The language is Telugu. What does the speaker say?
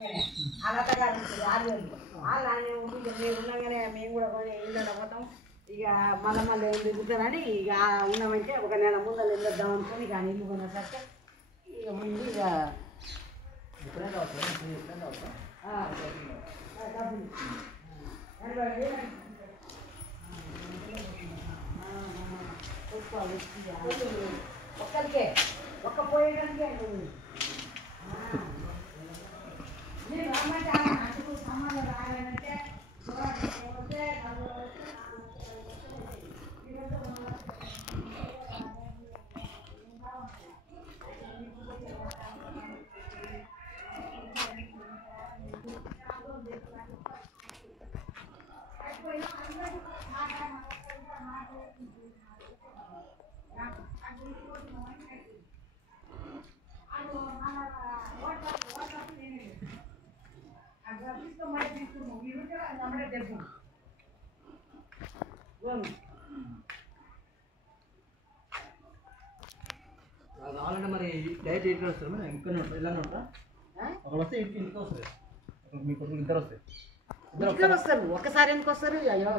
అలా ఉన్నాగానే మేము కూడా ఇళ్ళ పోతాం. ఇక మళ్ళీ దిగుతారని ఇక ఉన్నామంటే ఒక నెల ముందర వెళ్ళొద్దాం అనుకుని ఇక ఇల్లు కొనేసరికి ఇక ముందు ఇక ఒక్కరికే ఒక్క పోయేదానికే నేను రమ్మంటే అందుకు సంబంధం రాయాలంటే కావాలంటే మరి డైరెక్ట్ ఇంటికి వస్తారు మరి ఇంకనే ఉంటారు ఇలానే ఉంటా ఒకరు వస్తే ఇంటికి వస్తుంది మీ కొడుకులు ఇద్దరు వస్తాయి వస్తారు. ఒక్కసారి ఎందుకు వస్తారు? అయ్యో